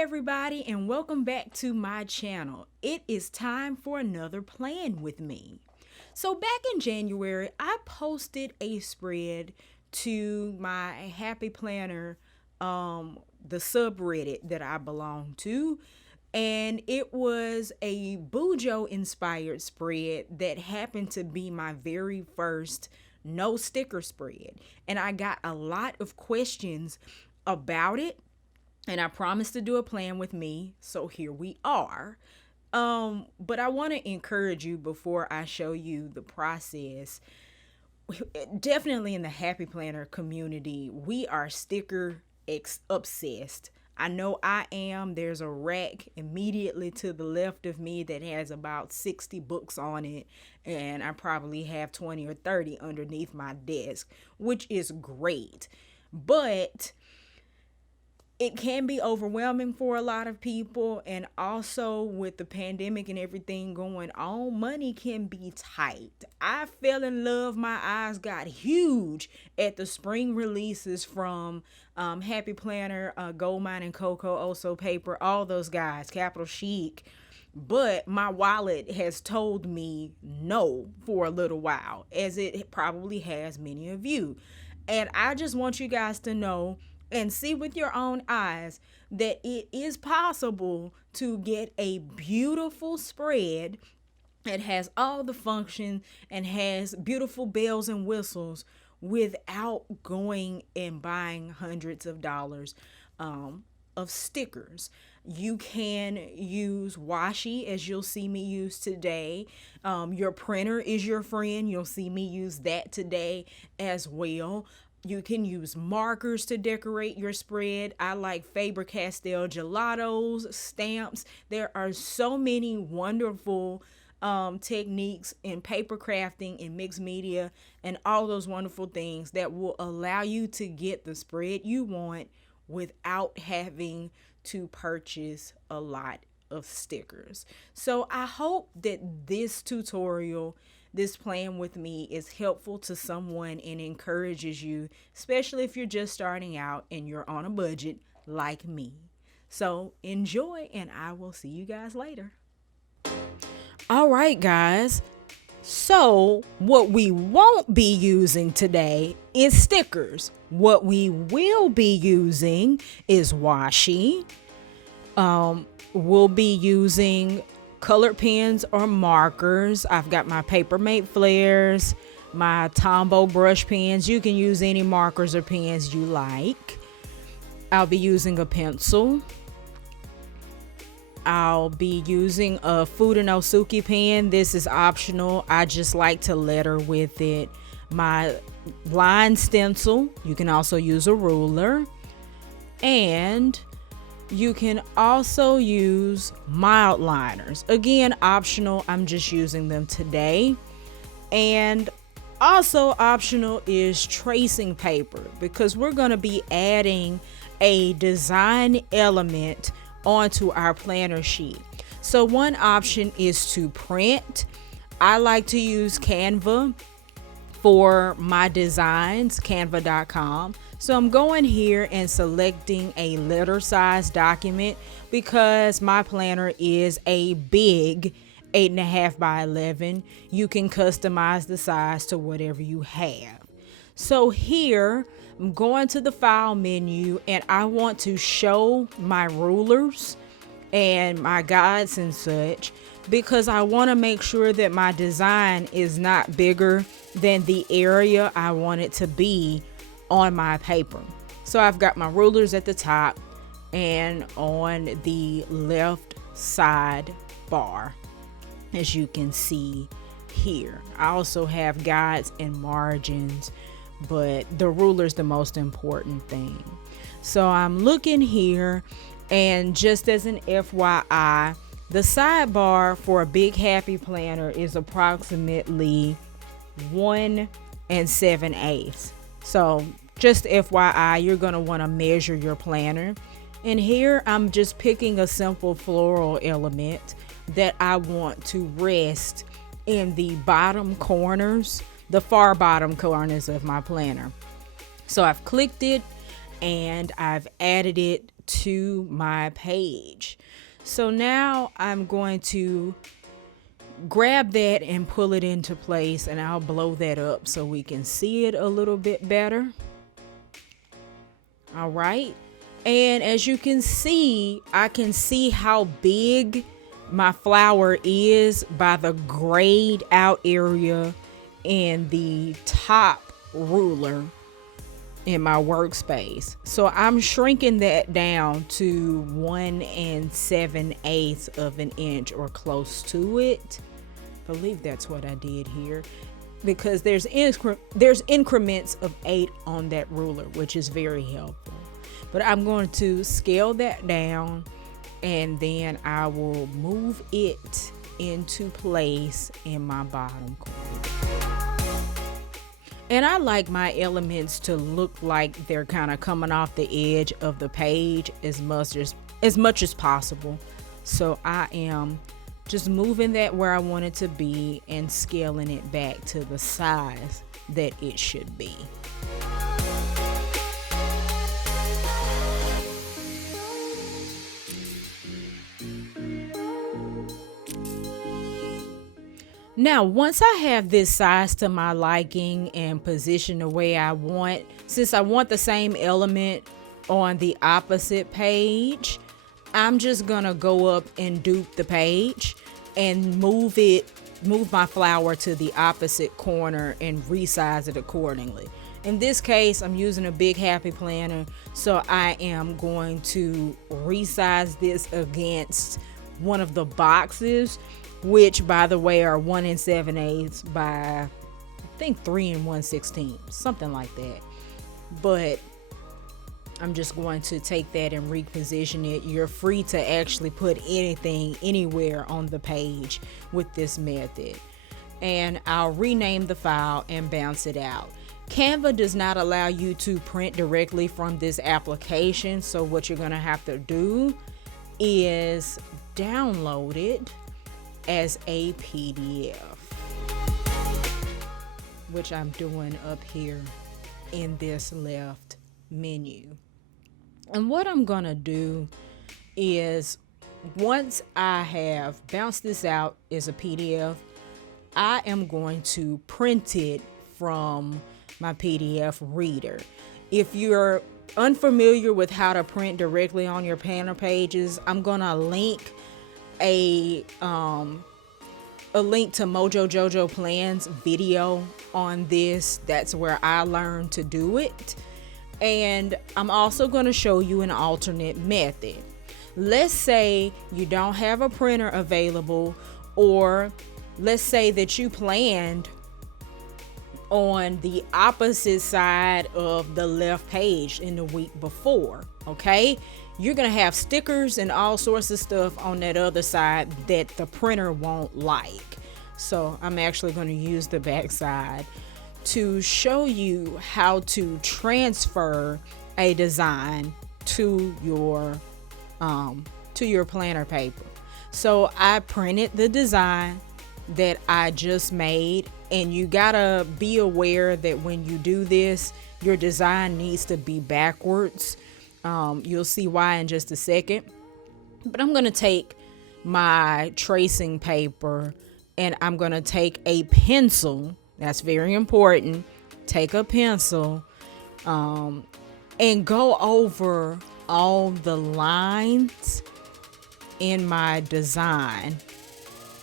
everybody, and welcome back to my channel. It is time for another plan with me. So back in January, I posted a spread to my Happy Planner, the subreddit that I belong to, and it was a Bujo inspired spread that happened to be my very first no sticker spread. And I got a lot of questions about it, and I promised to do a plan with me, so here we are. But I want to encourage you before I show you the process. Definitely in the Happy Planner community, we are sticker obsessed. I know I am. There's a rack immediately to the left of me that has about 60 books on it, and I probably have 20 or 30 underneath my desk, which is great. But it can be overwhelming for a lot of people, and also with the pandemic and everything going on, money can be tight. I fell in love. My eyes got huge at the spring releases from Happy Planner, Goldmine and Coco, Also Paper, all those guys, Capital Chic. But my wallet has told me no for a little while, as it probably has many of you. And I just want you guys to know and see with your own eyes that it is possible to get a beautiful spread that has all the function and has beautiful bells and whistles without going and buying hundreds of dollars of stickers. You can use washi, as you'll see me use today. Your printer is your friend. You'll see me use that today as well. You can use markers to decorate your spread. I like Faber-Castell gelatos, stamps. There are so many wonderful techniques in paper crafting and mixed media and all those wonderful things that will allow you to get the spread you want without having to purchase a lot of stickers. So I hope that this tutorial, this plan with me, is helpful to someone and encourages you, especially if you're just starting out and you're on a budget like me. So enjoy, and I will see you guys later. All right, guys. So what we won't be using today is stickers. What we will be using is washi. We'll be using colored pens or markers. I've got my Papermate flares, my Tombow brush pens. You can use any markers or pens you like. I'll be using a pencil. I'll be using a Fudonosuke pen. This is optional. I just like to letter with it. My line stencil. You can also use a ruler. And you can also use mild liners. Again, optional. I'm just using them today. And also optional is tracing paper, because we're going to be adding a design element onto our planner sheet. So one option is to print. I like to use Canva for my designs, canva.com. So I'm going here and selecting a letter size document because my planner is a big 8.5 by 11. You can customize the size to whatever you have. So here I'm going to the file menu, and I want to show my rulers and my guides and such, because I want to make sure that my design is not bigger than the area I want it to be on my paper. So I've got my rulers at the top and on the left side bar, as you can see here. I also have guides and margins, but the ruler is the most important thing. So I'm looking here, and just as an FYI, the sidebar for a big Happy Planner is approximately 1 7/8. So just FYI, you're going to want to measure your planner. And here I'm just picking a simple floral element that I want to rest in the bottom corners, the far bottom corners of my planner. So I've clicked it and I've added it to my page. So now I'm going to grab that and pull it into place, and I'll blow that up so we can see it a little bit better. All right. And as you can see, I can see how big my flower is by the grayed out area in the top ruler in my workspace. So I'm shrinking that down to 1 7/8 of an inch or close to it. I believe that's what I did here, because there's increments of 8 on that ruler, which is very helpful. But I'm going to scale that down, and then I will move it into place in my bottom corner. And I like my elements to look like they're kind of coming off the edge of the page as much as possible. So I am just moving that where I want it to be and scaling it back to the size that it should be. Now, once I have this size to my liking and positioned the way I want, since I want the same element on the opposite page, I'm just gonna go up and dupe the page and move my flower to the opposite corner and resize it accordingly. In this case, I'm using a big happy planner, so I am going to resize this against one of the boxes, which by the way are 1 7/8 by I think 3 1/16, something like that. But I'm just going to take that and reposition it. You're free to actually put anything anywhere on the page with this method. And I'll rename the file and bounce it out. Canva does not allow you to print directly from this application, so what you're going to have to do is download it as a PDF, which I'm doing up here in this left menu. And what I'm gonna do is, once I have bounced this out as a PDF, I am going to print it from my PDF reader. If you're unfamiliar with how to print directly on your planner pages, I'm gonna link a link to Mojo Jojo Plan's video on this. That's where I learned to do it. And I'm also going to show you an alternate method. Let's say you don't have a printer available, or let's say that you planned on the opposite side of the left page in the week before, okay? You're gonna have stickers and all sorts of stuff on that other side that the printer won't like. So I'm actually gonna use the back side to show you how to transfer a design to your planner paper. So I printed the design that I just made, and you gotta be aware that when you do this, your design needs to be backwards. You'll see why in just a second. But I'm gonna take my tracing paper and I'm gonna take a pencil. That's very important. Take a pencil and go over all the lines in my design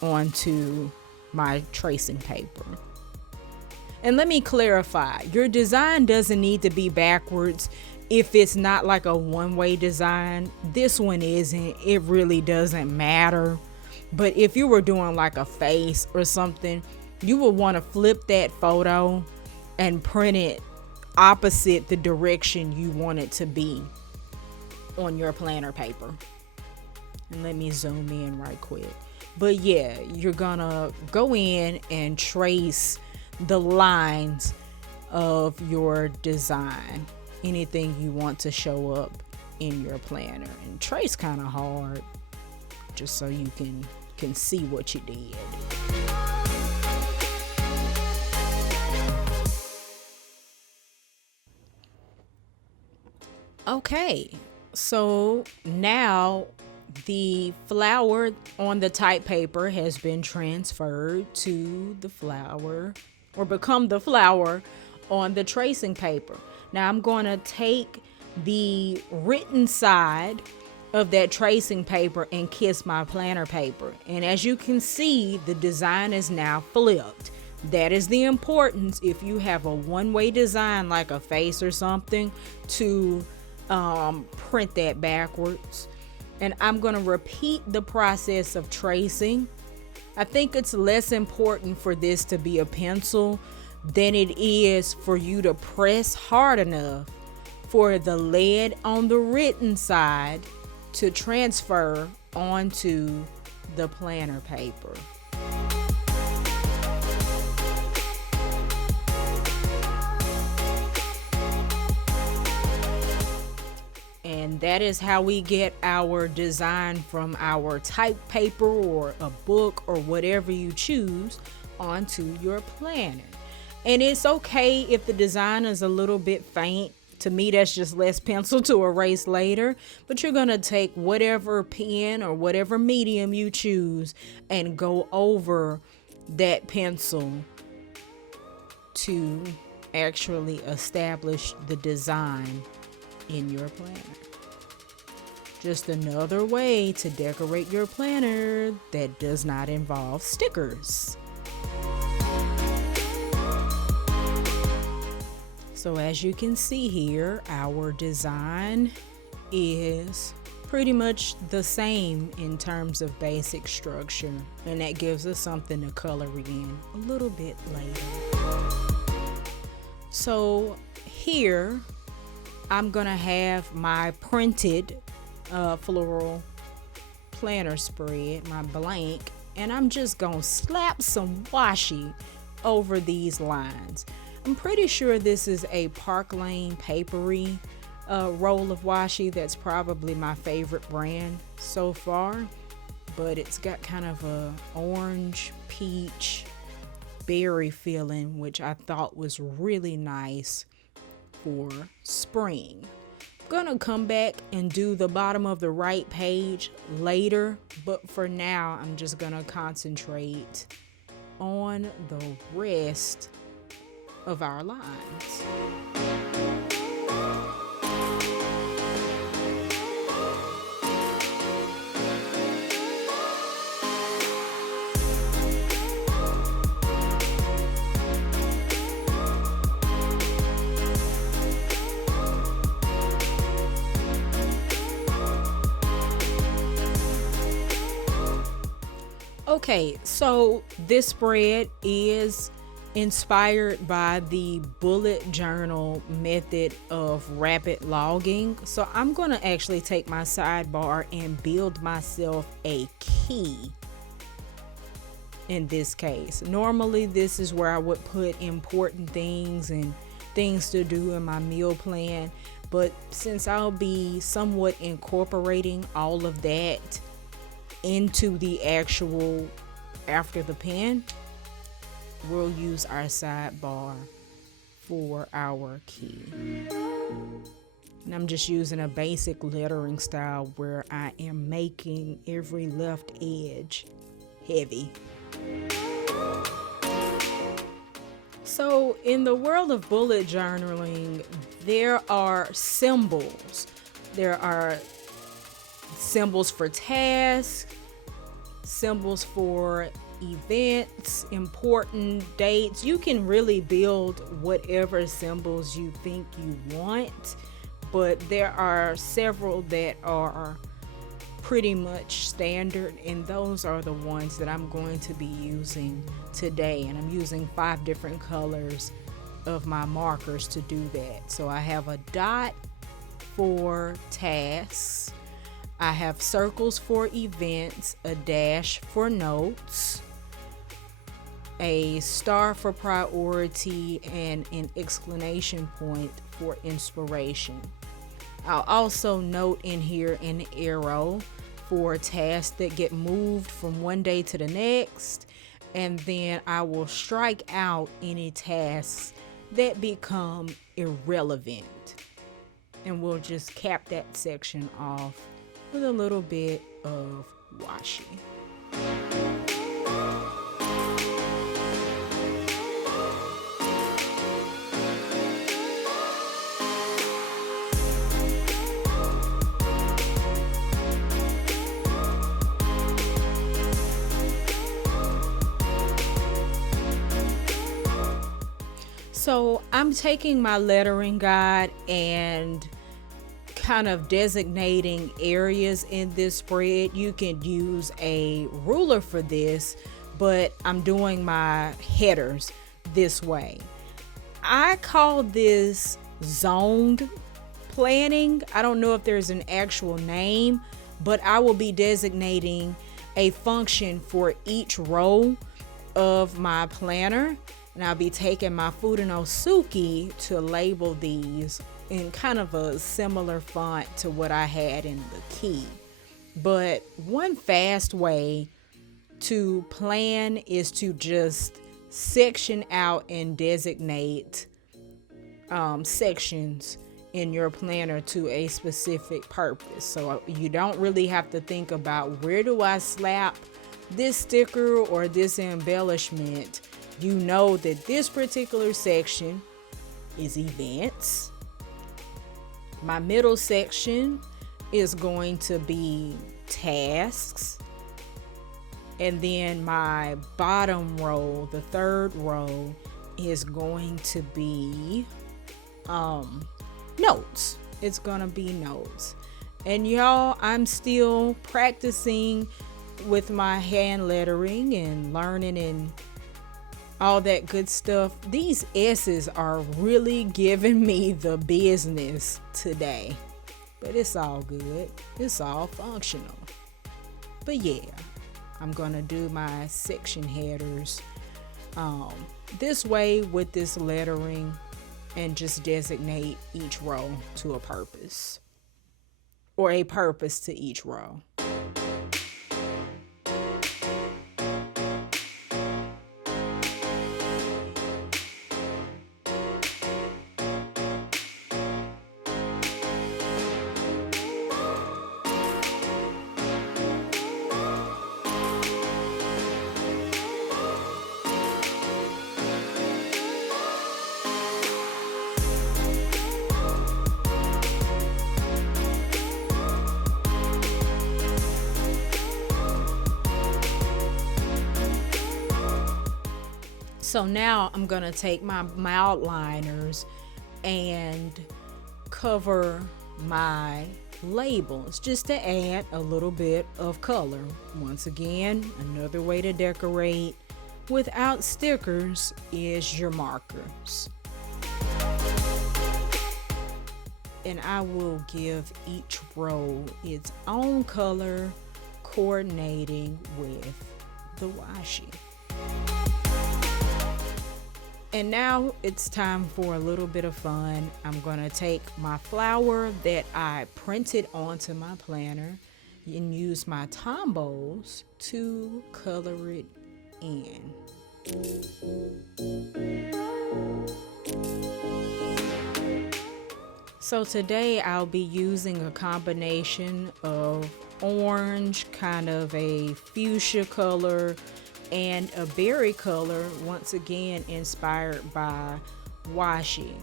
onto my tracing paper. And let me clarify, your design doesn't need to be backwards if it's not like a one-way design. This one isn't. It really doesn't matter. But if you were doing like a face or something, you would want to flip that photo and print it opposite the direction you want it to be on your planner paper. And let me zoom in right quick. But yeah, you're gonna go in and trace the lines of your design, anything you want to show up in your planner. And trace kind of hard, just so you can see what you did. Okay, So now the flour on the type paper has been transferred to the flour, or become the flour on the tracing paper. Now I'm going to take the written side of that tracing paper and kiss my planner paper. And as you can see, the design is now flipped. That is the importance, if you have a one-way design like a face or something, to print that backwards. And I'm going to repeat the process of tracing. I think it's less important for this to be a pencil than it is for you to press hard enough for the lead on the written side to transfer onto the planner paper. And that is how we get our design from our type paper or a book or whatever you choose onto your planner. And it's okay if the design is a little bit faint. To me, that's just less pencil to erase later. But you're going to take whatever pen or whatever medium you choose and go over that pencil to actually establish the design in your planner. Just another way to decorate your planner that does not involve stickers. So as you can see here, our design is pretty much the same in terms of basic structure, and that gives us something to color in a little bit later. So here I'm gonna have my printed floral planner spread, my blank, and I'm just gonna slap some washi over these lines. I'm pretty sure this is a Park Lane papery roll of washi. That's probably my favorite brand so far, but it's got kind of a orange, peach, berry feeling, which I thought was really nice for spring. I'm gonna come back and do the bottom of the right page later, but for now I'm just gonna concentrate on the rest of our lines. Okay, so this spread is inspired by the bullet journal method of rapid logging. So I'm going to actually take my sidebar and build myself a key. In this case, normally this is where I would put important things and things to do in my meal plan, but since I'll be somewhat incorporating all of that into the actual after the pen, we'll use our sidebar for our key. And I'm just using a basic lettering style where I am making every left edge heavy. So in the world of bullet journaling, there are symbols. There are symbols for tasks, symbols for events, important dates. You can really build whatever symbols you think you want, but there are several that are pretty much standard, and those are the ones that I'm going to be using today. And I'm using 5 different colors of my markers to do that. So I have a dot for tasks, I have circles for events, a dash for notes, a star for priority, and an exclamation point for inspiration. I'll also note in here an arrow for tasks that get moved from one day to the next, and then I will strike out any tasks that become irrelevant. And we'll just cap that section off with a little bit of washi. So I'm taking my lettering guide and kind of designating areas in this spread. You can use a ruler for this, but I'm doing my headers this way. I call this zoned planning. I don't know if there's an actual name, but I will be designating a function for each row of my planner. And I'll be taking my Fudenosuke to label these in kind of a similar font to what I had in the key. But one fast way to plan is to just section out and designate sections in your planner to a specific purpose. So you don't really have to think about, where do I slap this sticker or this embellishment? You know that this particular section is events. My middle section is going to be tasks. And then my bottom row, the third row, is going to be notes. It's gonna be notes. And y'all, I'm still practicing with my hand lettering and learning and all that good stuff. These S's are really giving me the business today, but it's all good. It's all functional. But yeah, I'm gonna do my section headers this way with this lettering and just designate each row to a purpose, or a purpose to each row. So now I'm gonna take my outliners and cover my labels just to add a little bit of color. Once again, another way to decorate without stickers is your markers. And I will give each row its own color, coordinating with the washi. And now it's time for a little bit of fun. I'm gonna take my flower that I printed onto my planner and use my Tombos to color it in. So today I'll be using a combination of orange, kind of a fuchsia color, and a berry color, once again inspired by washi.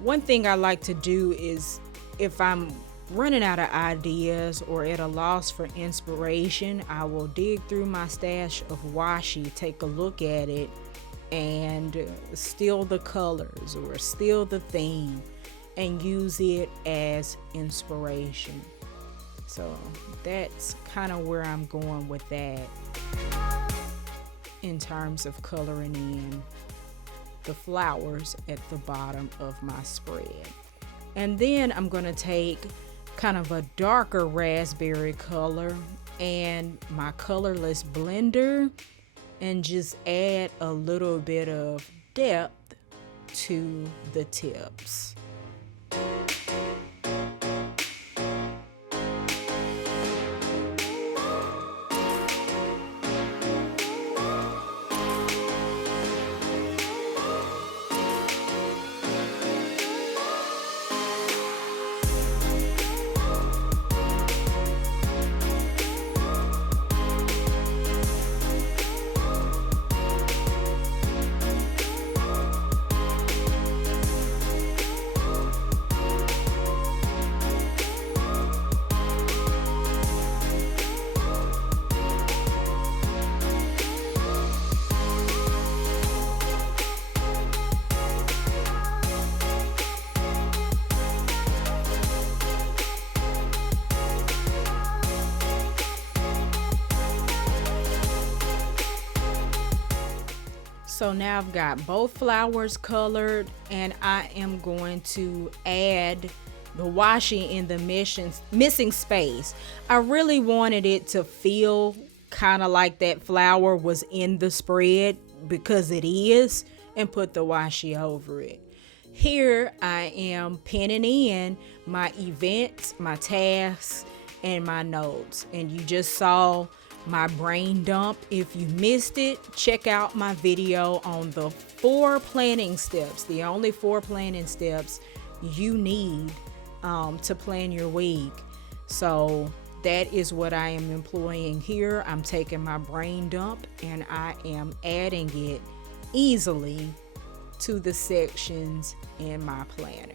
One thing I like to do is, if I'm running out of ideas or at a loss for inspiration, I will dig through my stash of washi, take a look at it, and steal the colors or steal the theme and use it as inspiration. So that's kind of where I'm going with that in terms of coloring in the flowers at the bottom of my spread. And then I'm going to take kind of a darker raspberry color and my colorless blender and just add a little bit of depth to the tips. So now I've got both flowers colored, and I am going to add the washi in the missing space. I really wanted it to feel kind of like that flower was in the spread, because it is, and put the washi over it. Here I am pinning in my events, my tasks, and my notes. And you just saw my brain dump. If you missed it, check out my video on the 4 planning steps, the only 4 planning steps you need to plan your week. So that is what I am employing here. I'm taking my brain dump and I am adding it easily to the sections in my planner.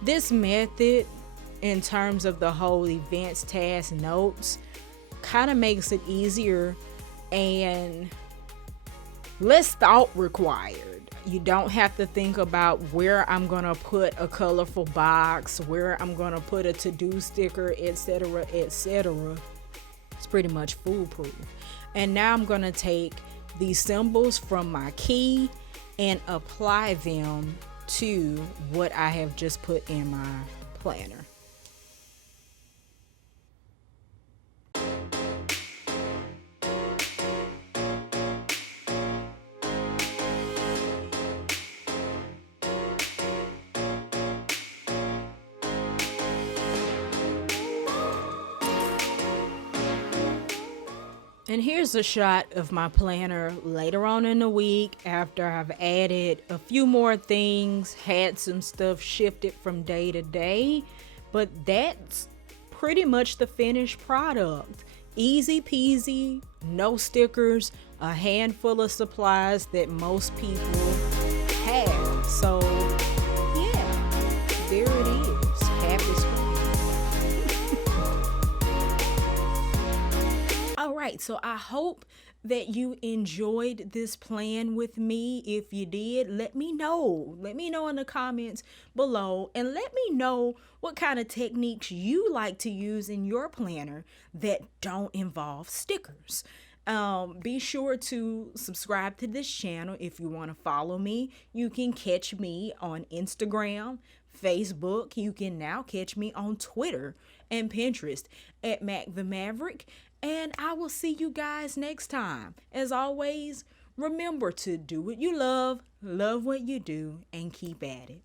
This method, in terms of the whole events, tasks, notes, kind of makes it easier and less thought required. You don't have to think about where I'm gonna put a colorful box, where I'm gonna put a to-do sticker, etc., etc. It's pretty much foolproof. And now I'm gonna take these symbols from my key and apply them to what I have just put in my planner. And here's a shot of my planner later on in the week, after I've added a few more things, had some stuff shifted from day to day, but that's pretty much the finished product. Easy peasy, no stickers, a handful of supplies that most people have. So yeah, there it is. Happy spring. All right, so I hope that you enjoyed this plan with me. If you did, let me know. Let me know in the comments below, and let me know what kind of techniques you like to use in your planner that don't involve stickers. Be sure to subscribe to this channel if you want to follow me. You can catch me on Instagram, Facebook. You can now catch me on Twitter and Pinterest at Mac the Maverick. And I will see you guys next time. As always, remember to do what you love what you do, and keep at it.